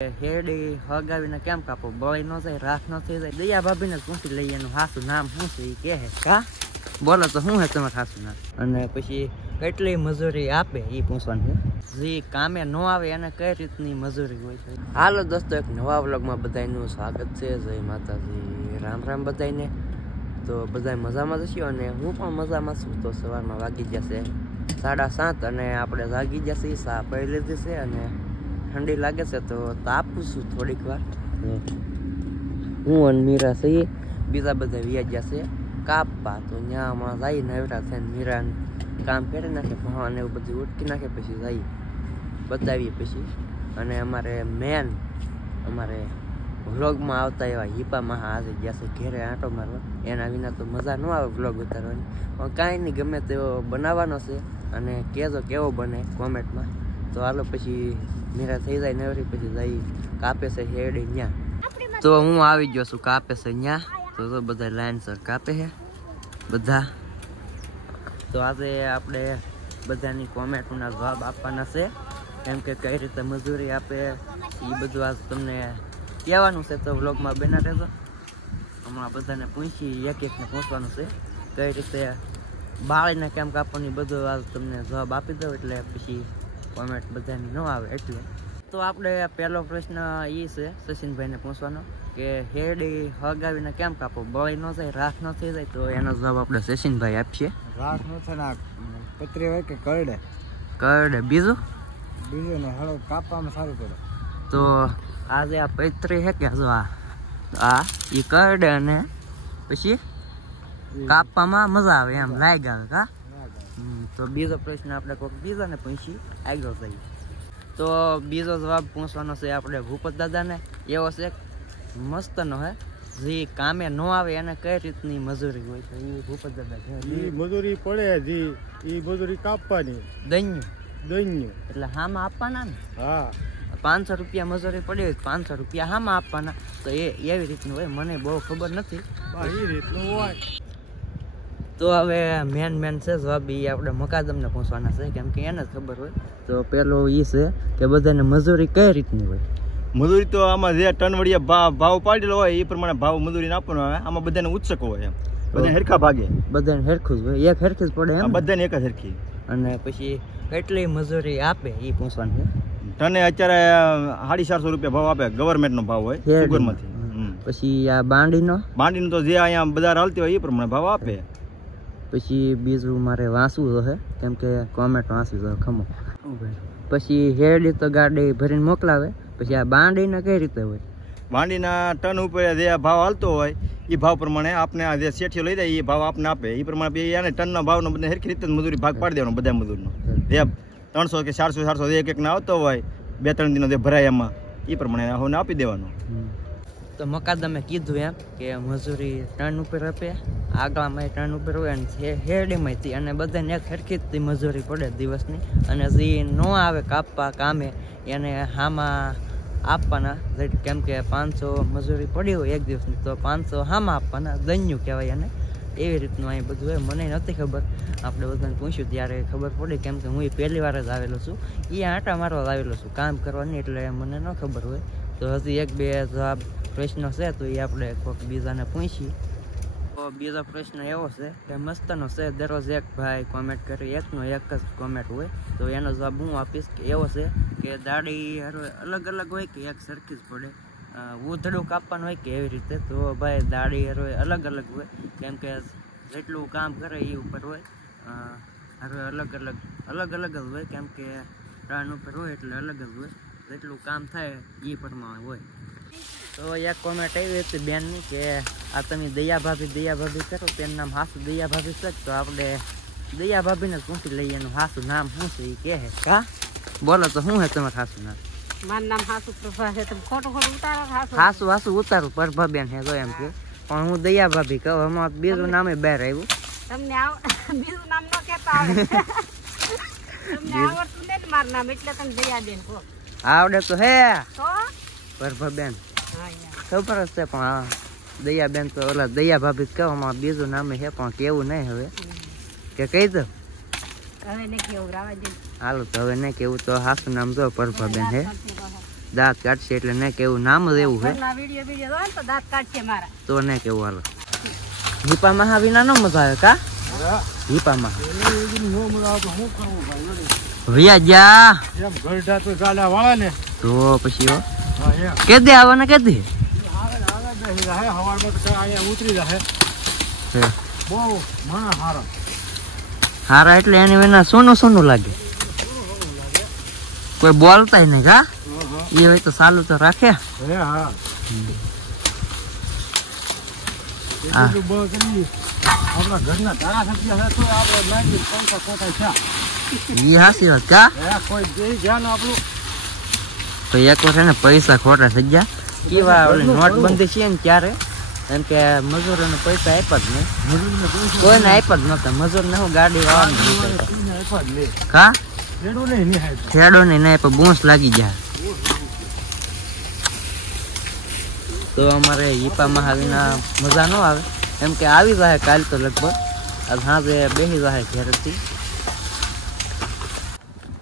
હેડી હગાવીને કેમ કાપો બળી ન જાય રાખ ન થઈ જાય દયા ભાભીને પૂછી લઈએ એનું હાસું નામ શું છે એ કહે કા બોલો તો શું હે તમારે હાસું નામ અને પછી કેટલી મજૂરી આપે એ પૂછવાનું જે કામે ન આવે એને કઈ રીતની મજૂરી હોય છે। હાલો દોસ્તો એક નવા વ્લોગમાં બધાનું સ્વાગત છે। જય માતાજી, રામ રામ બધાને। તો બધા મજામાં જશો અને હું પણ મજામાં છું। તો સવારમાં વાગી જશે 7:30 અને આપણે જાગી જશે સા પી લીધી છે અને ठंडी लागे से तो तापूँ थोड़ीक वार हूँ और मीरा सही बीजा बधा व्याज्या से कापा तो ત્યાં હમણાં જાય નવરા થઈને મીરા કામ કરી નાખે ભણવાને એવું બધું ઉટકી નાખે પછી જાય બતાવીએ પછી અને અમારે મેન અમારે વ્લોગમાં આવતા એવા હિપામાં આજે ગયા છે ઘેરે આંટો મારવા એના વિના તો મજા ન આવે વ્લોગ ઉતારવાની પણ કાંઈ નહીં ગમે તેવો બનાવવાનો છે અને કહેજો કેવો બને કોમેન્ટમાં। તો હાલો પછી मीरा थी जाए नवरी पछी जाई कापे से हेडी न्या तो हूँ आई गयो छू कापे से न्या तो बधा लाइन सर कापे है बधा। तो आज आपणे बधानी कॉमेंटना जवाब आपवाना छे केम के कई रीते मजूरी आपे ई बधुं आज तमने कहेवानुं छे। तो व्लॉगमां बना रहेजो हमणां बधाने पूछी एक ने पूछवानुं छे कई रीते बाळीने केम कापवानी बधुं आज तमने जवाब आपी दઉં એટલે પછી कॉमेंट बधानी न आवे एटले। तो आपणे पहलो प्रश्न ई छे सचिन ने पूछवानो के हेडी हगावीने केम कापो बળી न जाय राख न थई जाय तो एनो जवाब आपणे सचिन भाई आपशे। राख न थाय ना पतरी होय के करडे करडे बीजो ने हळो कापवामां साરું પડે। तो आज आ पतरी है के जो आ ई करडे ने પછી કાપવામાં મજા આવે એમ લાગ આવે કા। तो बीजो प्रश्न आपणे कोक बीजा ने पूछी आगे जाइए। तो बीजो जवाब पूछवानो छे आपणे भूपत दादा ने एवो छे मस्त नो है जे कामे न आवे एने कई रीतनी मजूरी होय छे ई भूपत दादा कहे ई मजूरी पड़े जी ई मजूरी कापवानी दन्यू એટલે હામાં આપવાના ને હા 500 રૂપિયા મજૂરી પડી હોય 500 રૂપિયા હામાં આપવાના તો એ એવી રીતનું હોય મને બહુ ખબર નથી એ રીતનું હોય। तो हवे मेन से जवाब ई आपणे मकादम ने पूछवाना छे केम के एने खबर होय। तो पेलो ई छे के बधाने मजूरी कई रीतनी होय। मजूरी तो आमा जे टन वडिया भाव पाडेलो होय ई प्रमाणे भाव मजूरी आपવાનો આવે આમાં બધાને ઉચ્ચક હોય એમ બધાને હરખા ભાગે બધાને હરખું જ હોય એક હરખી જ પડે એમ બધાને એક જ હરખી અને પછી કેટલી મજૂરી આપે ઈ પૂછવાનું છે। ટને અત્યારે 450 રૂપિયા ભાવ આપે ગવર્નમેન્ટ નો ભાવ હોય સુગરમાંથી પછી આ બાંડીનો તો જે અહીંયા બજાર હાલતી હોય એ પ્રમાણે ભાવ આપે। પછી બીજું મારે વાંચવું છે કેમ કે કોમેન્ટ વાંચવી છે ખમો પછી હેડી તો ગાડી ભરીને મોકલાવે પછી આ બાંડીને કઈ રીતે હોય બાંડીના ટન ઉપર જે ભાવ હાલતો હોય એ ભાવ પ્રમાણે આપને આ જે શેઠિયો લઈ જાય એ ભાવ આપને આપે એ પ્રમાણે એને ટનનો ભાવનો બધે હરખી રીતે મજૂરી ભાગ પાડી દેવાનો બધા મજૂરનો જે 300 કે 400 એક એક ના આવતો હોય 2-3 દિનો જે ભરાય એમાં એ પ્રમાણે હોને આપી દેવાનો। तो मकादमे कीधुं एम के मजूरी टन उपर आपे आगळामां टन उपर होय अने हेडीमांथी अने बधाने एक हरखी ज मजूरी पड़े दिवसनी अने जे न आवे कापवा कामे एने हामा आपवाना केम के 500 मजूरी पड़ी होय एक दिवसनी तो 500 हामा आपवाना दन्यू कहेवाय एने एवी रीतनुं अहीं बधुं होय। मने नथी खबर आपणे बधाने पूछ्युं त्यारे खबर पड़ी केम के हुं पहली वार ज आवेलो छुं ई आंटा मारवा आवेलो छुं काम करवा नहीं एटले मने न खबर होय। तो हजी एक बे जवाब प्रश्न है तो ये आपणे कोक बीजाने पूछी। तो बीजो प्रश्न एवो छे के मस्तनो छे दररोज एक भाई कॉमेंट करे एकनो एक ज कॉमेंट होय तो एनो जवाब हूँ आपीश के एवो छे के दाढ़ी अलग अलग होय के एक सरखी ज पड़े ऊधड़ું કાપવાનું હોય કે એવી રીતે। તો ભાઈ દાઢી अलग अलग होय केम के જેટલું કામ કરે એ ઉપર હોય अलग अलग ज होय केम के રાન ઉપર હોય એટલે अलग ज होय જેટલું કામ થાય એ પ્રમાણે હોય। तो एक कॉमेंट आई थी बेन के आ तमे दया भाभी करो तेन नाम हासु दया भाभी सच तो आपणे दया भाभी ने पूछी लईए एनु हासु नाम शुं छे ई कहे का बोलो तो शुं है तमार हासु नाम मार नाम हासु प्रभा है तुम खोटो खोटो उतारो हासु उतारो प्रभा बेन है जो एम के पण हूँ दया भाभी कहूं हमार बीजू नाम बहार आव्युं तमने बीजू नाम न कहेता आवडे तमने आवडतुं ने मार नाम એટલે તમે દયા બેન કહો आवडे तो है तो प्रभा बेन खबर है पण दया बेन तो ओला दया भाभी कहो हमार बीजू नाम है पण केवुं नहीं हवे के कही दो हवे ने केवुं रावा दे हालो तो हवे ने केवुं तो हासु नाम जो प्रभा बेन है દાંત કાઢશે એટલે ને કેવું નામ જ એવું છે ઘરના વિડીયો જોવે ને તો દાંત કાઢશે મારા. તો ને કેવું હાલો. હીપામાં હા વિના નો મજા આવે કા? હીપામાં ભૈયા જા એમ ગરડા તો ગાડા વાળા ને તો પછી હો હા એમ કે દે આવવાને કે દે હવારમાં તો અહીંયા ઉતરી જાય બહુ ઘણા હારા હારા એટલે એની વિના સોનું સોનું લાગે કોઈ બોલતા નહીં કા એ હોય તો સાલું તો રાખે હા આપણા ઘરના તારા સત્યા તો આપણે લાગી પૈસા કોટાય છે ઈ હાસી વાત કા કોઈ દે ધ્યાન આપણું તો એક વાર છે ને પૈસા ખોટા થઈ ગયા કેવા ઓલી નોટબંધી છે ને ત્યારે એમ કે મજૂરોને પૈસા આપ્યા જ નહીં કોઈને આપ્યા જ નહોતા મજૂરને હું ગાડી વાળવાની કા ખેડો ને નહીં પણ બોન્સ લાગી જાય તો અમારે હીપા મહાવીના મજા ન આવે એમ કે આવી જાય કાલ તો લગભગ આજ સાંજે બેસી જાય ઘરેથી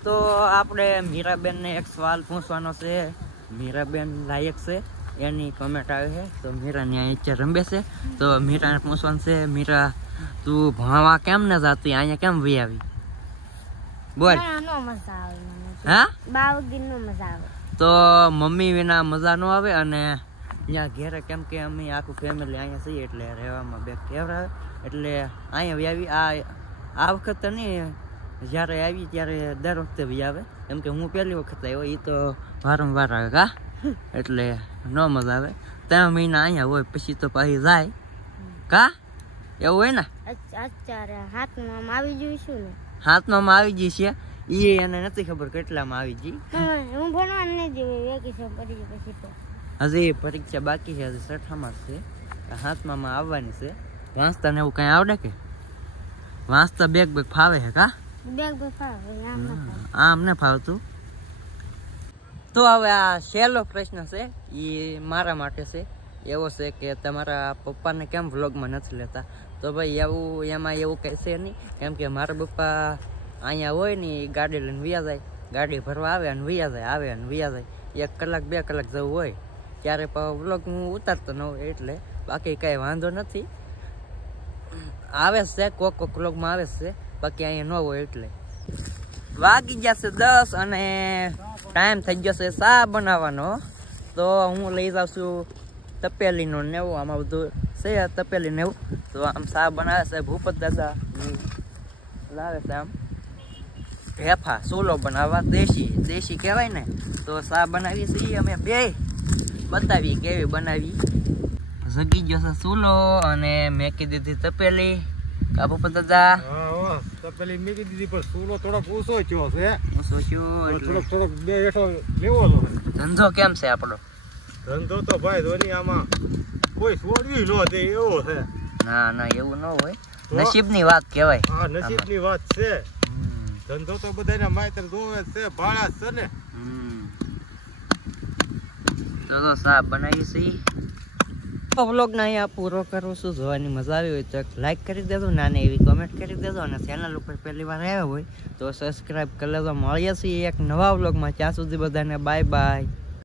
તો આપણે મીરાબેનને એક સવાલ પૂછવાનો છે મીરાબેન લાયક છે એની કમેન્ટ આવે છે તો મીરાની અહીંયા રમે છે તો મીરાને પૂછવાનું છે મીરા તું ભણવા કેમ ન જાતી અહીંયા કેમ વી આવી બોલ હા તો મમ્મી વિના મજા ન આવે અને ત્યાં ઘેરે કેમ કે અમે આખું ફેમિલી અહીંયા છીએ એટલે રહેવામાં બે કેવરાવે એટલે અહીંયા આવી આ વખત તો નહીં જ્યારે આવી ત્યારે દર વખતે વી આવે એમ કે હું પહેલી વખત આવ્યો એ તો વારંવાર આવે કા એટલે ન મજા આવે 3 મહિના અહીંયા હોય પછી તો પાછી જાય કા એવું હોય ને હાથમાં આવી ગઈ છે એ એને નથી ખબર કેટલામાં આવી ગઈ હજી પરીક્ષા બાકી છે હજી 6ઠામાં છે હાથમાં આવવાની છે વાંચતા ને એવું કઈ આવડે કે વાંચતા બેગ ફાવે છે કા આમ ને ફાવતું તો હવે આ સહેલો પ્રશ્ન છે એ મારા માટે છે એવો છે કે તમારા પપ્પાને કેમ વ્લોગમાં નથી લેતા તો ભાઈ એમાં એવું કંઈ છે નહીં કેમ કે મારા પપ્પા અહીંયા હોય ને એ ગાડી લઈને વ્યા જાય ગાડી ભરવા આવે અને વ્યા જાય આવે અને વ્યા જાય 1 કલાક 2 કલાક જવું હોય ત્યારે વ્લોગ હું ઉતારતો ન હોય એટલે બાકી કાંઈ વાંધો નથી આવે છે કોક વ્લોગમાં આવે છે બાકી અહીંયા ન હોય એટલે વાગી જશે 10 અને ટાઈમ થઈ જશે ચા બનાવવાનો તો હું લઈ જાઉં છું તપેલીનો ને એવું આમાં બધું છે તપેલી ને એવું તો આમ ચા બનાવે છે ભૂપત દાદા લાવે છે આમ ઢેફા ચૂલો બનાવવા દેશી કહેવાય ને તો ચા બનાવી છીએ અમે બે બતાવી કેવી બનાવી જગી ગયો છે ચૂલો અને મેકી દીધી તપેલી કા ભૂપત દાદા તપેલી મેકી દીધી પણ ચૂલો થોડોક ઊંચો થયો છે થોડોક બે હેઠો લેવો ધંધો કેમ છે આપણો ધંધો તો ભાઈ ધોની આમાં કોઈ છોડ્યું ન દે એવો છે ના એવું ન હોય નસીબની વાત કહેવાય હા નસીબની વાત છે ધંધો તો બધાને માત્ર જોવે છે ભાડા છે ને તો સા બનાવી છે વ્લોગને અહીંયા પૂરો કરું છું જોવાની મજા આવી હોય તો લાઈક કરી દેજો નાની એવી કોમેન્ટ કરી દેજો અને ચેનલ ઉપર પહેલી વાર આવ્યા હોય તો સબસ્ક્રાઈબ કરી લેજો મળીએ છીએ એક નવા વ્લોગમાં ત્યાં સુધી બધાને બાય બાય